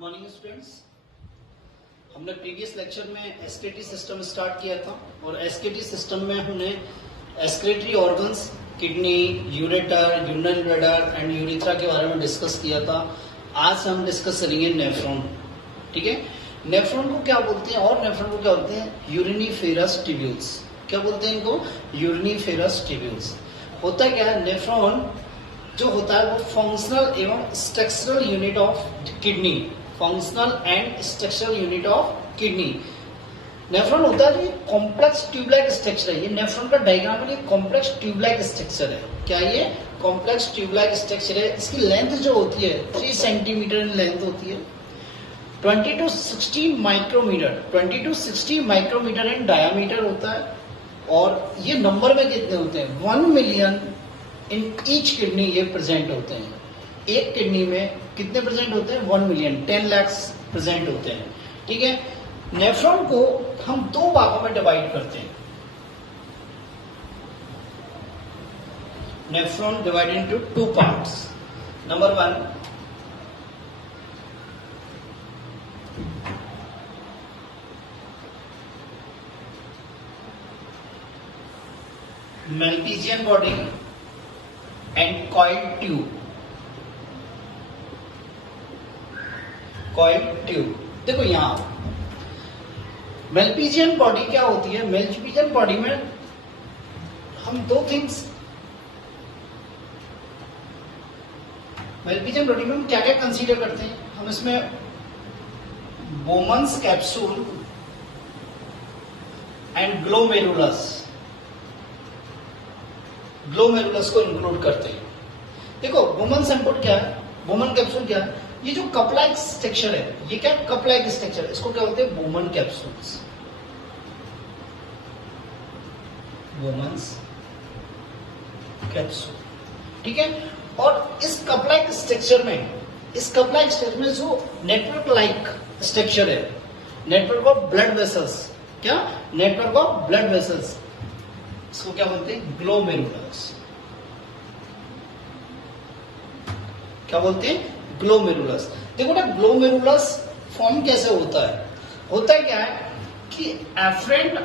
Morning students. हमने previous lecture में एसकेटी system start किया था और एसकेटी सिस्टम में हमने excretory organs, kidney, ureter, urinary bladder and urethra के बारे में डिस्कस किया था। आज हम डिस्कस करेंगे नेफ्रॉन। ठीक है, नेफ्रॉन को क्या बोलते हैं और नेफ्रॉन को क्या बोलते हैं? Uriniferous tubules. क्या बोलते हैं इनको? Uriniferous tubules. होता क्या है, नेफ्रॉन जो होता है वो फंक्शनल एवं structural unit of kidney, functional and structural unit of kidney. Nephron होता है जो कॉम्प्लेक्स ट्यूबलाइक स्ट्रक्चर है। ये नेफ्रॉन का डायग्राम है, कॉम्प्लेक्स ट्यूबलाइक स्ट्रक्चर है। क्या ये कॉम्प्लेक्स ट्यूबलाइक स्ट्रक्चर है? इसकी लेंथ जो होती है 3 सेंटीमीटर इन लेंथ होती है, 20 to 60 micrometre, 20 to 60 micrometre in diameter होता है। और ये नंबर में कितने होते हैं? 1 मिलियन इन ईच किडनी ये प्रेजेंट होते हैं। एक किडनी में कितने प्रेजेंट होते हैं? 1 मिलियन, 10 लाख प्रेजेंट होते हैं। ठीक है, नेफ्रॉन को हम दो भागों में डिवाइड करते हैं। Nephron divided into 2 parts. Number 1, Malpighian body and coiled tube। coiled tube देखो यहां मेल्पिजियन बॉडी क्या होती है? मेल्पिजियन बॉडी में हम दो थिंग्स, मेल्पिजियन बॉडी में हम क्या क्या कंसीडर करते हैं? हम इसमें बोमन्स कैप्सूल एंड ग्लोमेरुलस को इंक्लूड करते हैं। देखो बोमन सैंपल क्या है, बोमन कैप्सूल क्या है? ये जो कप लाइक स्ट्रक्चर है, ये क्या कप लाइक स्ट्रक्चर है, इसको क्या बोलते हैं? बोमन कैप्सूल्स। Bowman's capsule. ठीक है, और इस कप लाइक स्ट्रक्चर में जो नेटवर्क लाइक स्ट्रक्चर है, नेटवर्क ऑफ ब्लड वेसल्स, क्या नेटवर्क ऑफ ब्लड वेसल्स, इसको क्या बोलते हैं? ग्लोमेरुलस। क्या बोलते हैं? ग्लोमेरुलस। देखो ना, ग्लोमेरुलस फॉर्म कैसे होता है? होता है क्या है कि एफरेंट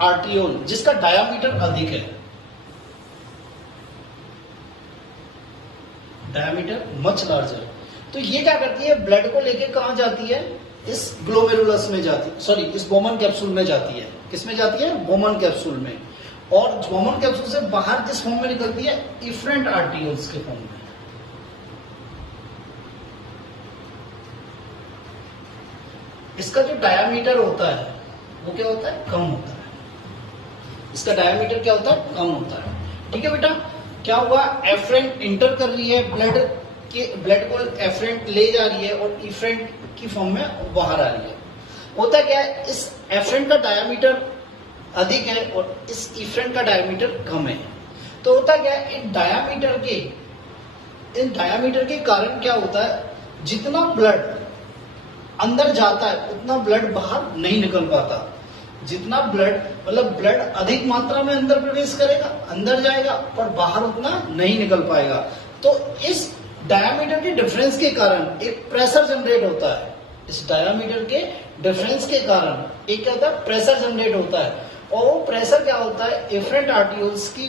आर्ट्रियोल जिसका डायामीटर अधिक है, डायामीटर मच लार्जर, तो ये क्या करती है? ब्लड को लेके कहां जाती है? इस ग्लोमेरुलस में जाती है, सॉरी इस बोमन कैप्सूल में जाती है। किस में जाती है? बोमन कैप्सूल में। और बोमन कैप्सूल से बाहर किस फॉर्म में निकलती है? इफरेंट आर्ट्रियोल्स के फॉर्म में। इसका जो डायामीटर होता है वो क्या होता है? कम होता है। इसका डायामीटर क्या होता है? कम होता है। ठीक है बेटा, क्या हुआ? एफरेंट इंटर कर रही है ब्लड को एफरेंट ले जा रही है और इफरेंट की फॉर्म में बाहर आ रही है। होता क्या है? इस एफरेंट का डायामीटर अधिक है और इस इफरेंट का डायामीटर कम है। तो होता क्या है? इन डायामीटर के कारण क्या होता है? जितना ब्लड अंदर जाता है उतना ब्लड बाहर नहीं निकल पाता। जितना ब्लड अधिक मात्रा में अंदर प्रवेश करेगा, अंदर जाएगा, पर बाहर उतना नहीं निकल पाएगा। तो इस डायामीटर के डिफरेंस के कारण एक प्रेशर जनरेट होता है। इस डायामीटर के डिफरेंस के कारण एक क्या होता है? प्रेशर जनरेट होता है। और वो प्रेशर क्या होता है? इफरेंट आर्ट्रियोल्स की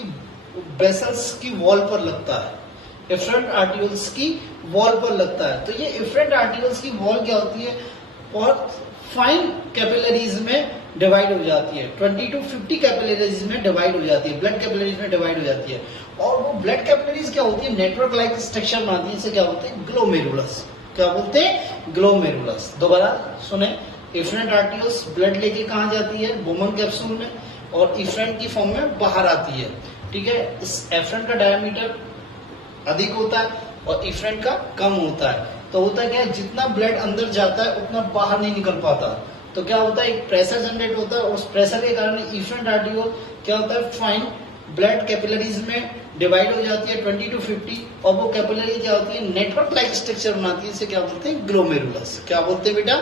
वेसल्स की वॉल पर लगता है। इफरेंट आर्ट्रियोल्स की वॉल पर लगता है। तो ये इफरेंट आर्ट्रियोल्स की वॉल क्या होती है? बहुत फाइन कैपिलरीज में डिवाइड हो जाती है। 20 to 50 कैपिलरीज में डिवाइड हो जाती है, ब्लड कैपिलरीज में डिवाइड हो जाती है। और वो ब्लड कैपिलरीज क्या होती है? नेटवर्क लाइक स्ट्रक्चर बनाती है। इसे क्या बोलते हैं? ग्लोमेरुलस। क्या बोलते हैं? ग्लोमेरुलस। दोबारा सुने, इफरेंट आर्ट्रियोल्स ब्लड लेके कहां जाती है? बोमन कैप्सूल में, और इफरेंट की फॉर्म में बाहर आती है। ठीक है, इस एफरेंट का डायमीटर अधिक होता है और इफरेंट का कम होता है। तो होता क्या है? जितना ब्लड अंदर जाता है उतना बाहर नहीं निकल पाता। तो क्या होता है? एक प्रेशर जनरेट होता है और उस प्रेशर के कारण इफरेंट आर्ट्रियोल क्या होता है? फाइन ब्लड कैपिलरीज में डिवाइड हो जाती है 20 to 50, और वो कैपिलरी क्या होती है? नेटवर्क लाइक स्ट्रक्चर बनाती है। इसे क्या बोलते हैं? ग्लोमेरुलस। क्या बोलते हैं बेटा?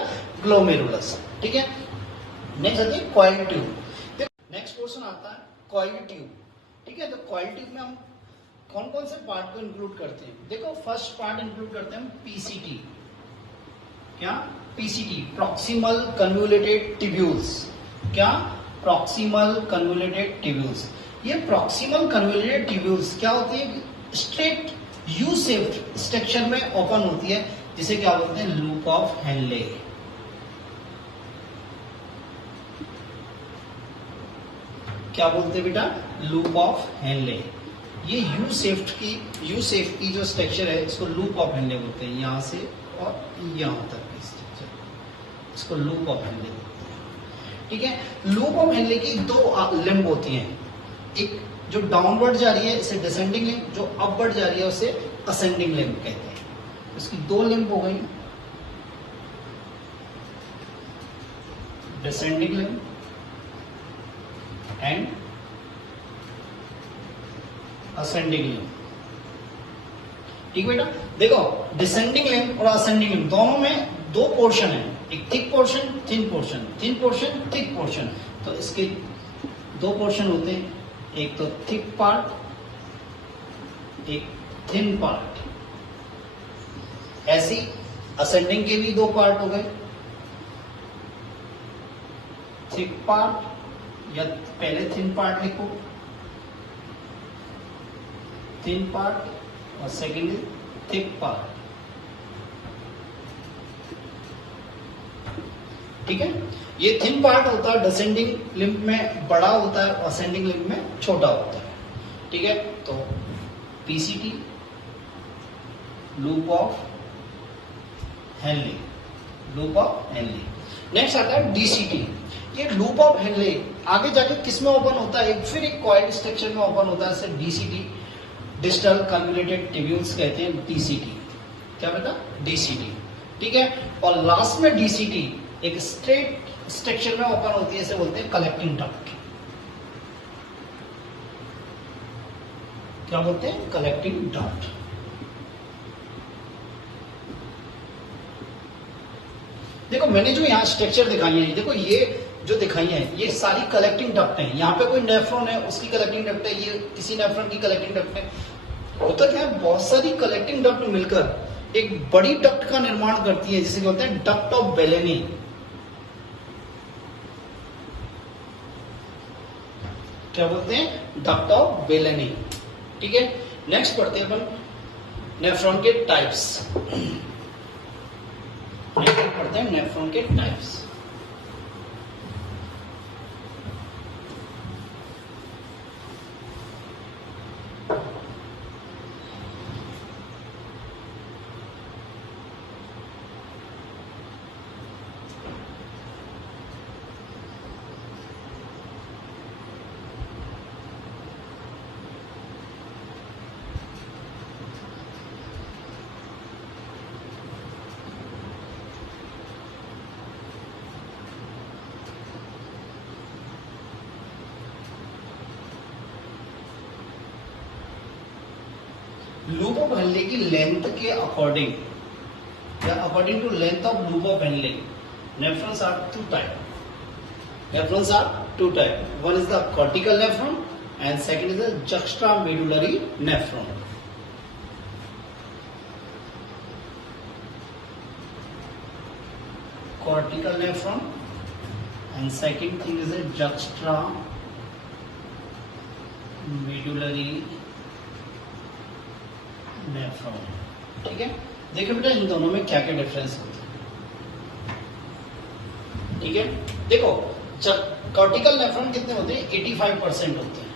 ग्लोमेरुलस। ठीक है, नेक्स्ट आती है कॉइल्ड ट्यूब। नेक्स्ट पोर्शन आता है कॉइल्ड ट्यूब। ठीक है, तो कॉइल्ड ट्यूब में हम कौन कौन से पार्ट को इंक्लूड करते हैं? देखो फर्स्ट पार्ट इंक्लूड करते हैं पीसीटी। क्या? PCT, proximal convoluted tubules. क्या? Proximal convoluted tubules. ये प्रॉक्सिमल कन्वोल्यूटेड ट्यूब्यूल्स क्या होती है? स्ट्रेट यू शेप्ड स्ट्रक्चर में ओपन होती है, जिसे क्या बोलते हैं? Loop of Henle. क्या बोलते हैं बेटा? Loop of Henle. ये यू शेप की जो स्ट्रक्चर है इसको लूप ऑफ हेनले बोलते हैं, यहां से और यहां तक की स्ट्रक्चर, इसको लूप ऑफ हेनले बोलते हैं। ठीक है, लूप ऑफ हेनले की दो लिम्ब होती हैं, एक जो डाउनवर्ड जा रही है इसे डिसेंडिंग लिम्ब, जो अपवर्ड जा रही है उसे असेंडिंग लिम्ब कहते हैं। इसकी दो लिम्ब हो गई, descending limb and ascending limb. ठीक बेटा, देखो डिसेंडिंग लिम्ब और असेंडिंग लिम्ब दोनों में दो पोर्शन है, एक thick portion, thin portion, thin portion, thick portion. तो इसके दो पोर्शन होते हैं, एक तो थिक पार्ट, एक थिन पार्ट। ऐसी असेंडिंग के भी दो पार्ट हो गए, थिक पार्ट या पहले थिन पार्ट लिखो, थिन पार्ट और सेकेंडली थिक पार्ट। ठीक है, ये थिन पार्ट होता है डिसेंडिंग लिम्ब में बड़ा होता है, असेंडिंग लिम्ब में छोटा होता है। ठीक है, तो PCT, loop of Henley, loop of Henley. Next आता है डीसीटी। ये लूप ऑफ हेनले आगे जाके किस में ओपन होता है? फिर एक कॉइल स्ट्रक्चर में ओपन होता है, इसे डीसीटी, डिस्टल कन्वोल्यूटेड ट्यूब्यूल्स कहते हैं, डीसीटी। क्या बेटा? डीसीटी। ठीक है, और लास्ट में डीसीटी एक स्ट्रेट स्ट्रक्चर में ओपन होती है, इसे बोलते हैं कलेक्टिंग डक्ट। क्या बोलते हैं? Collecting duct. देखो मैंने जो यहाँ स्ट्रक्चर दिखाई है, देखो ये जो दिखाई है ये सारी कलेक्टिंग डक्ट है। यहाँ पे कोई नेफ्रॉन है उसकी कलेक्टिंग डक्ट है, ये किसी नेफ्रॉन की कलेक्टिंग डक्ट है। होता क्या है, बहुत सारी कलेक्टिंग डक्ट मिलकर एक बड़ी डक्ट का निर्माण करती है, जिसे बोलते हैं डक्ट ऑफ बेलेनी। क्या बोलते हैं? Duct of Bellini. ठीक है, नेक्स्ट पढ़ते हैं अपन नेफ्रॉन के टाइप्स। पढ़ते हैं नेफ्रॉन के टाइप्स। लूप ऑफ हेनले की लेंथ के अकॉर्डिंग या according to length of loop of Henle, nephrons are two type. Nephrons are two types. One is the cortical nephron and second is the juxtamedullary nephron. Cortical nephron and second thing is a juxtamedullary nephron. ठीक है, देखो बेटा इन दोनों में क्या क्या difference होता है। ठीक है, देखो कॉर्टिकल नेफ्रॉन कितने होते हैं? 85% होते हैं,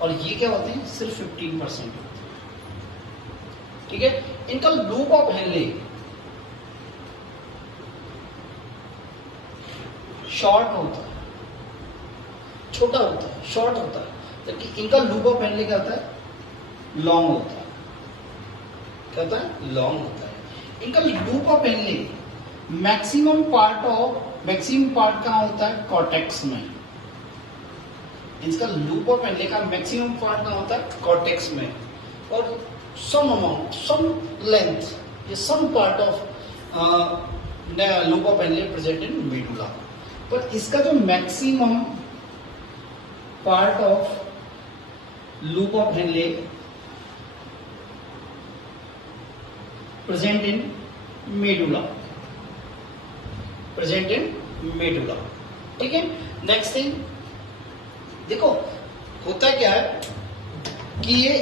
और ये क्या होते हैं? सिर्फ 15% होते हैं। ठीक है, इनका लूप ऑफ हेनले शॉर्ट होता है, छोटा होता है, शॉर्ट होता है, जबकि इनका लूप ऑफ हेनले क्या होता है? लॉन्ग होता है। क्या होता है? लॉन्ग होता है। इनका loop of Henley maximum part कहाँ होता है? कॉर्टेक्स में। इसका लूप ऑफ हेनले का मैक्सिमम पार्ट कहाँ होता है? कॉर्टेक्स में, और सम अमाउंट, सम लेंथ, ये some part of loop of Henle present in medulla. पर इसका जो maximum part of loop of Henle present in medulla, present in medulla. ठीक है, नेक्स्ट थिंग देखो, होता क्या है कि ये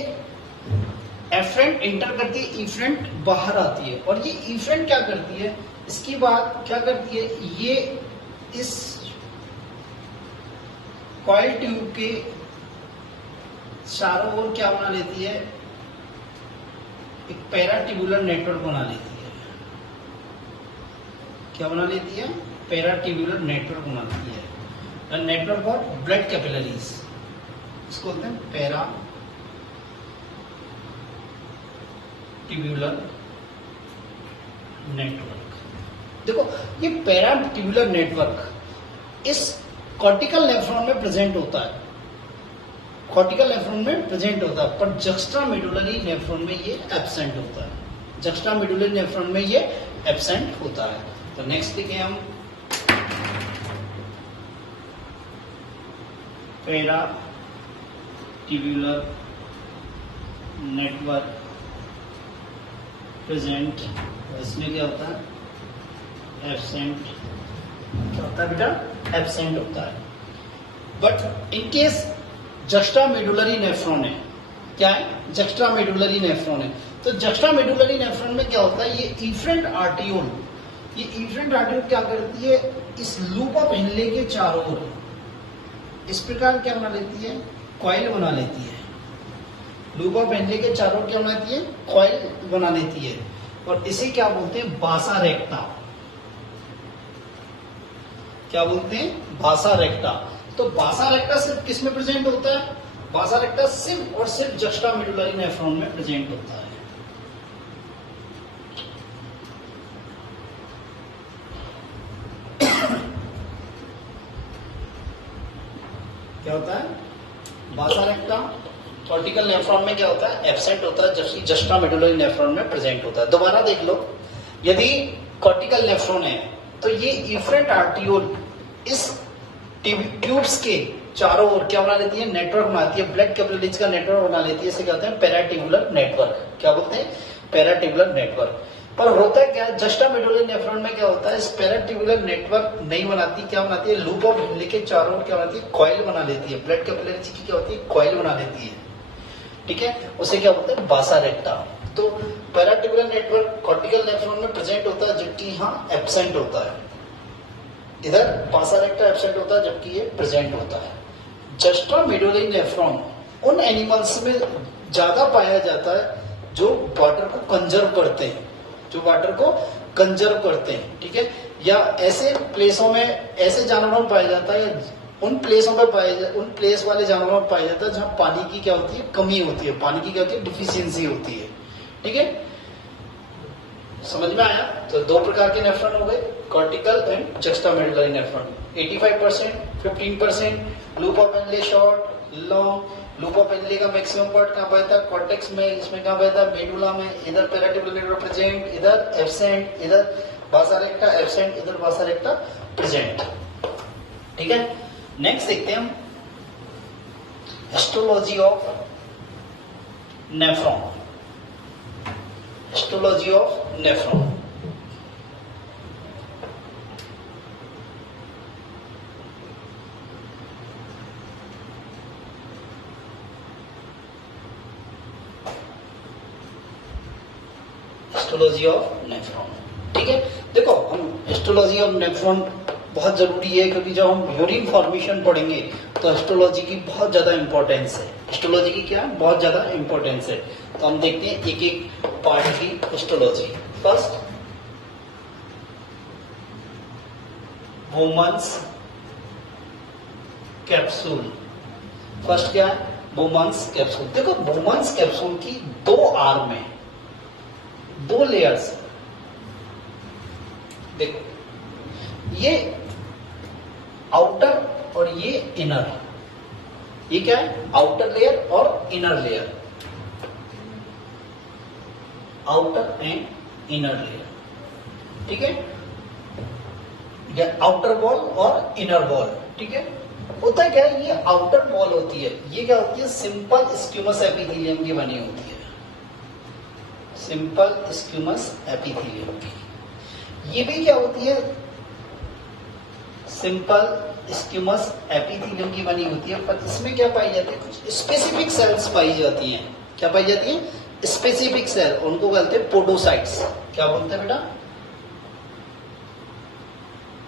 एफरेंट इंटर करती है, इफरेंट बाहर आती है, और ये इफरेंट क्या करती है, इसके बाद क्या करती है, ये इस कॉइल ट्यूब के चारों ओर क्या बना लेती है, एक पैराट्यूबुलर नेटवर्क बना लेती है। क्या बना लेती है? पैराट्यूबुलर नेटवर्क बना लेती है। नेटवर्क ऑफ ब्लड कैपिलरीज, इसको बोलते हैं पैरा ट्यूबुलर नेटवर्क। देखो, ये पैराट्यूबुलर नेटवर्क इस कॉर्टिकल नेफ्रॉन में प्रेजेंट होता है, कॉर्टिकल नेफ्रॉन में प्रेजेंट होता है, पर जक्स्ट्रा मेडुलरी नेफ्रॉन में ये एब्सेंट होता है, जक्स्ट्रा मेडुलरी नेफ्रॉन में ये एब्सेंट होता है। तो नेक्स्ट लिखे हम पैरा ट्यूबुलर नेटवर्क प्रेजेंट, इसमें क्या होता है, एब्सेंट। क्या होता है बेटा? एब्सेंट होता है। But in case juxta medullary nephron है, क्या है? जक्स्ट्रा मेडुलरी नेफ्रॉन है, तो जक्स्ट्रा मेडुलरी नेफ्रॉन में क्या होता है, ये इफरेंट आर्टियोल, ये इफरेंट आर्टियोल क्या करती है, इस लूप ऑफ हेनले के चारों ओर इस प्रकार क्या बना लेती है, कॉइल बना लेती है। लूप ऑफ हेनले के चारों ओर क्या बनाती है, कॉइल बना लेती है, और इसे क्या बोलते हैं, बासा रेक्टा। क्या बोलते हैं? बासा रेक्टा। तो बासा रेक्टा सिर्फ किस में प्रेजेंट होता है? बासा रेक्टा सिर्फ और सिर्फ जक्स्ट्रा मेडुलरी नेफ्रॉन में प्रेजेंट होता है। क्या होता है? बासा रेक्टा कॉर्टिकल नेफ्रॉन में क्या होता है, एब्सेंट होता है, जबकि जक्स्ट्रा मेडुलरी नेफ्रॉन में प्रेजेंट होता है। दोबारा देख लो, यदि कॉर्टिकल नेफ्रॉन है तो ये इफरेंट आर्टियोल इस ट्यूब्स के चारों ओर क्या बना लेती है, नेटवर्क बनाती है, ब्लड कैपिलरीज का नेटवर्क बना लेती है, इसे कहते हैं पैराट्यूबुलर नेटवर्क। क्या बोलते हैं? पैराट्यूबुलर नेटवर्क। पर होता है क्या, जक्स्ट्रा मेडुलरी नेफ्रॉन में क्या होता है, इस पैराट्यूबुलर नेटवर्क नहीं बनाती, क्या बनाती है, लूप ऑफ हेनले के चारों ओर क्या बनाती है, कॉइल बना लेती है, ब्लड कैपिलरीज की क्या होती है, कॉइल बना लेती है। ठीक है, उसे क्या बोलते हैं, बासा रेक्टा। तो पैराट्यूबुलर नेटवर्क कॉर्टिकल नेफ्रॉन में प्रेजेंट होता है, जबकि यहाँ एब्सेंट होता है। इधर बासा रेक्टा एब्सेंट होता है, जबकि ये प्रेजेंट होता है। जक्स्ट्रा मेडुलरी नेफ्रॉन उन एनिमल्स में ज्यादा पाया जाता है जो वाटर को कंजर्व करते हैं, जो वाटर को कंजर्व करते हैं। ठीक है, या ऐसे प्लेसों में, ऐसे जानवरों में पाया जाता है, उन प्लेसों में उन प्लेस वाले जानवरों में पाया जाता है जहां पानी की क्या होती है, कमी होती है, पानी की क्या होती है, डिफिशियंसी होती है। ठीक है, समझ में आया? तो दो प्रकार के नेफ्रॉन हो गए, cortical and juxta medullary nephron. 85%, 15%, loop of Henley short, long. Loop of Henley का मैक्सिमम पार्ट कहाँ पाया था, कॉर्टेक्स में, इसमें कहाँ पाया था, मेडुला में। इधर पैराट्यूबुलर नेटवर्क प्रेजेंट, इधर एब्सेंट, इधर बासा रेक्टा एब्सेंट, इधर बासा रेक्टा प्रेजेंट। ठीक है, नेक्स्ट देखते हैं हम histology of nephron. Histology of nephron. Histology of nephron. ठीक है, देखो हम हिस्टोलॉजी ऑफ नेफ्रॉन बहुत जरूरी है, क्योंकि जब हम यूरिन फॉर्मेशन पढ़ेंगे तो हिस्टोलॉजी की बहुत ज्यादा इंपॉर्टेंस है। हिस्टोलॉजी की क्या बहुत ज्यादा इंपॉर्टेंस है, तो हम देखते हैं एक एक पार्ट की histology. First, Bowman's capsule. First क्या है, बोमन्स कैप्सूल। देखो, बोमन्स कैप्सूल की दो आर्म है, दो लेयर्स। देखो, ये आउटर और ये इनर। ये क्या है, आउटर लेयर और inner layer, outer and inner layer. ठीक है, या आउटर वॉल और इनर वॉल। ठीक है, होता है क्या है, ये आउटर वॉल होती है, ये क्या होती है, सिंपल स्क्यूमस एपिथेलियम की बनी होती है, सिंपल स्क्यूमस एपिथेलियम की। ये भी क्या होती है, सिंपल स्क्यूमस एपिथेलियम की बनी होती है, पर इसमें क्या पाई जाती है, कुछ स्पेसिफिक सेल्स पाई जाती हैं। क्या पाई जाती है, स्पेसिफिक सेल, उनको बोलते हैं पोडोसाइट्स। क्या बोलते हैं बेटा,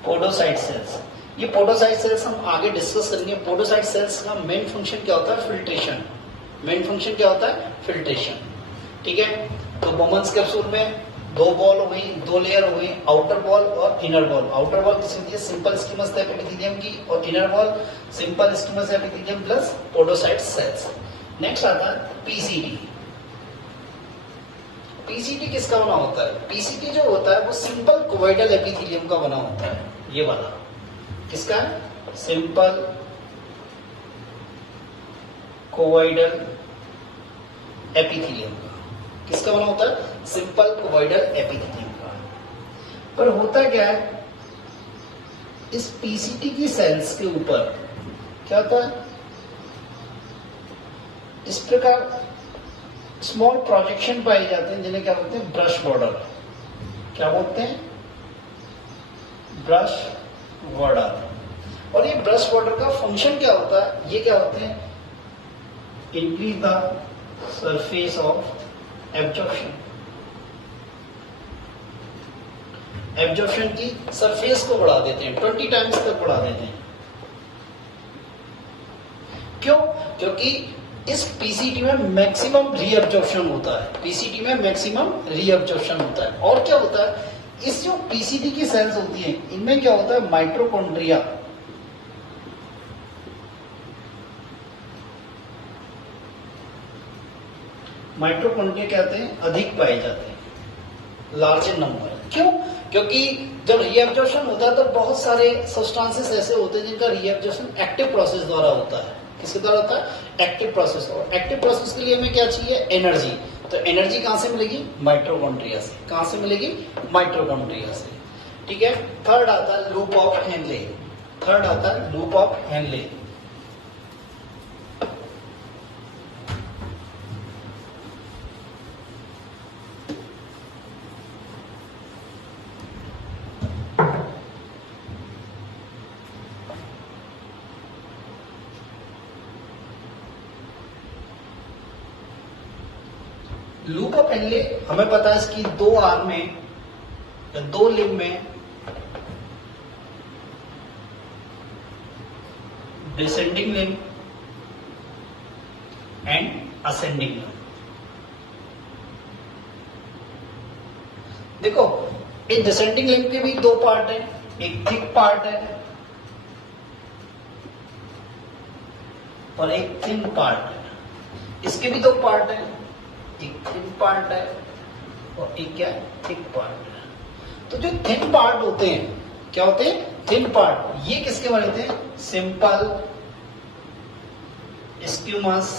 पोडोसाइट सेल्स। ये पोडोसाइट सेल्स हम आगे डिस्कस करेंगे। पोडोसाइट सेल्स का मेन फंक्शन क्या होता है, फिल्ट्रेशन। मेन फंक्शन क्या होता है, फिल्ट्रेशन। ठीक है, तो बोमन्स कैप्सूल में दो बॉल हो गई, दो लेयर हो गई, आउटर वॉल और इनर वॉल। आउटर वॉल किसकी होती है, सिंपल स्क्यूमस एपिथेलियम की, और inner wall simple स्क्यूमस epithelium plus podocyte cells. Next आता है पीसीटी। पीसीटी किसका बना होता है, पीसीटी जो होता है वो सिंपल कोवाइडल एपिथेलियम का बना होता है। ये वाला किसका है, सिंपल कोवाइडल एपिथेलियम का। किसका बना होता है, सिंपल कोवाइडल एपिथेलियम का। पर होता क्या है, इस पीसीटी की सेल्स के ऊपर क्या होता है, इस प्रकार स्मॉल प्रोजेक्शन पाए जाते हैं, जिन्हें क्या बोलते हैं, ब्रश बॉर्डर। क्या बोलते हैं, ब्रश बॉर्डर। और ये ब्रश बॉर्डर का फंक्शन क्या होता है, ये क्या होते हैं, increase the surface of absorption. Absorption की सरफेस को बढ़ा देते हैं, 20 टाइम्स तक बढ़ा देते हैं। क्यों, क्योंकि इस पीसीटी में मैक्सिमम रीअब्जॉर्प्शन होता है, पीसीटी में मैक्सिमम रीअब्जॉर्प्शन होता है। और क्या होता है, इस जो पीसीटी की सेल्स होती हैं, इनमें क्या होता है, माइटोकॉन्ड्रिया। माइटोकॉन्ड्रिया कहते हैं, अधिक पाए जाते हैं, लार्ज नंबर। क्यों, क्योंकि जब रीअब्जॉर्प्शन होता है तो बहुत सारे सब्सटेंसेस ऐसे होते हैं जिनका रीअब्जॉर्प्शन एक्टिव प्रोसेस द्वारा होता है। किसके द्वारा होता है, एक्टिव प्रोसेस। और एक्टिव प्रोसेस के लिए हमें क्या चाहिए, एनर्जी। तो एनर्जी कहां से मिलेगी, माइटोकॉन्ड्रिया से। कहां से मिलेगी, माइटोकॉन्ड्रिया से। ठीक है, थर्ड आता है लूप ऑफ हेनले। थर्ड आता है loop of Henley. Loop of Henley हमें पता है इसकी दो आर्म में या दो लिम्ब में descending limb and ascending limb. देखो, इन डिसेंडिंग लिम्ब के भी दो पार्ट है, एक थिक पार्ट है और एक थिन पार्ट है। इसके भी दो पार्ट है, एक थिन पार्ट है और एक क्या है, थिक पार्ट है। तो जो थिन पार्ट होते हैं, क्या होते हैं, थिन पार्ट, ये किसके बने थे, सिंपल स्क्यूमस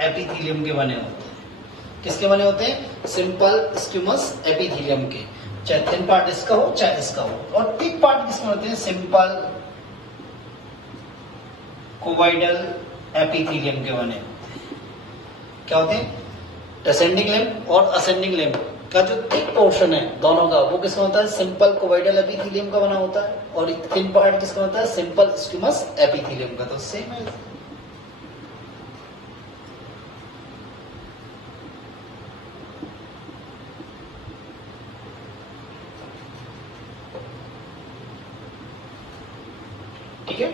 एपिथेलियम के बने होते हैं। किसके बने होते हैं, सिंपल स्क्यूमस एपिथेलियम के। चाहे थिन पार्ट इसका हो चाहे इसका हो। और थिक पार्ट किसके होते हैं, सिंपल कोवाइडल एपिथेलियम के बने होते हैं। क्या होते हैं, डिसेंडिंग लिम्ब और असेंडिंग लिम्ब का जो थिक पोर्शन है दोनों का, वो किसका होता है, सिंपल कोवाइडल एपिथेलियम का बना होता है। और थिन पार्ट किसका होता है, सिंपल स्क्यूमस एपिथेलियम का। तो सेम है। ठीक है,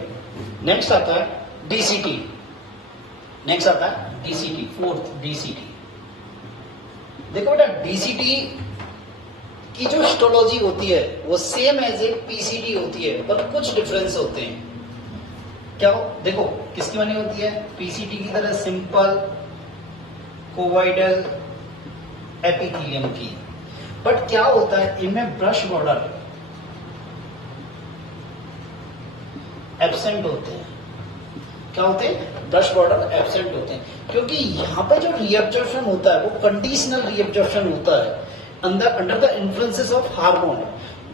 नेक्स्ट आता है डीसीटी। नेक्स्ट आता है डीसीटी, फोर्थ डीसीटी। देखो बेटा, डीसीटी की जो हिस्टोलॉजी होती है वो सेम एज ए पीसीटी होती है, पर कुछ डिफरेंस होते हैं। क्या हो, देखो किसकी बनी होती है, पीसीटी की तरह सिंपल कोवाइडल एपिथेलियम की। बट क्या होता है, इनमें ब्रश बॉर्डर एब्सेंट होते हैं। क्या होते हैं, ब्रश बॉर्डर एब्सेंट होते हैं, क्योंकि यहाँ पे जो रीअब्जॉर्प्शन होता है वो कंडीशनल रीअब्जॉर्प्शन होता है under the influences of hormone.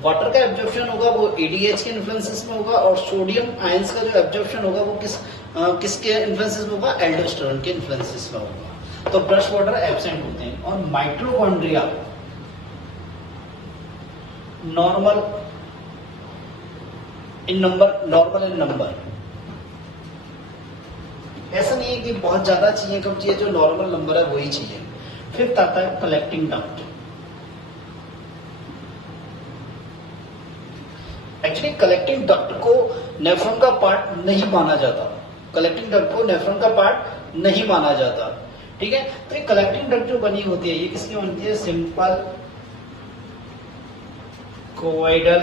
Water का एब्जॉर्प्शन होगा वो एडीएच के इन्फ्लुएंसेस में होगा, और सोडियम आयंस का जो एब्जॉर्प्शन होगा वो किसके इन्फ्लुएंसेस में होगा, एल्डोस्टेरोन के इन्फ्लुएंसेस में होगा। तो ब्रश वाटर एब्सेंट होते हैं। और माइटोकॉन्ड्रिया नॉर्मल इन नंबर, ऐसा नहीं है कि बहुत ज्यादा चाहिए, कम चाहिए, जो नॉर्मल नंबर है वही चाहिए। फिफ्थ आता है collecting duct. Actually collecting duct को नेफ्रॉन का पार्ट नहीं माना जाता, कलेक्टिंग डक्ट को नेफ्रॉन का पार्ट नहीं माना जाता, ठीक है। तो ये कलेक्टिंग डक्ट जो बनी होती है ये किसकी बनती है, सिंपल कोवाइडल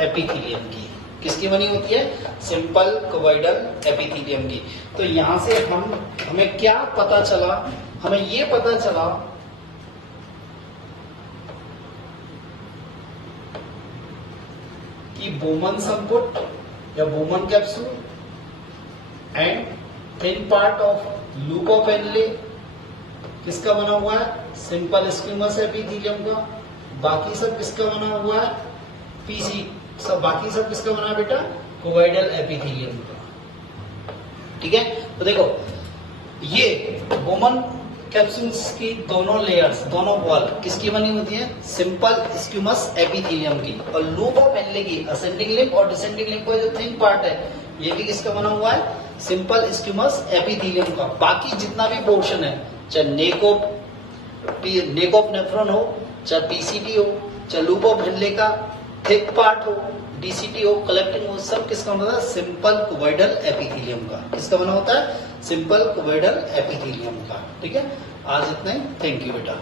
एपिथेलियम की। किसकी बनी होती है, सिंपल कोवाइडल एपिथेलियम की। तो यहां से हमें क्या पता चला, हमें ये पता चला कि बोमन संपुट या Bowman capsule and thin part of loop of Henle किसका बना हुआ है, सिंपल स्क्यूमस एपिथेलियम का। बाकी सब किसका बना हुआ है, पीसी सब, बाकी सब किसका बना है बेटा, कोवाइडल एपिथेलियम का, ठीक है। तो देखो ये बोमन कैप्सूल्स की दोनों लेयर्स, दोनों वॉल किसकी बनी होती है, सिंपल स्क्यूमस एपिथेलियम की। और लूप ऑफ एनले की असेंडिंग लिंब और डिसेंडिंग लिंब का जो थिन पार्ट है ये भी किसका बना हुआ है, सिंपल स्क्यूमस एपिथेलियम का। बाकी जितना भी पोर्शन है, चाहे नेक ऑफ नेफ्रॉन हो, चाहे पीसीटी हो, चाहे लूप ऑफ एनले का थिक पार्ट हो, डीसीटी हो, कलेक्टिंग हो, सब किसका बना होता है, सिंपल कोवाइडल एपिथेलियम का। किसका बना होता है, सिंपल कोवाइडल एपिथेलियम का, ठीक है। आज इतना ही, थैंक यू बेटा।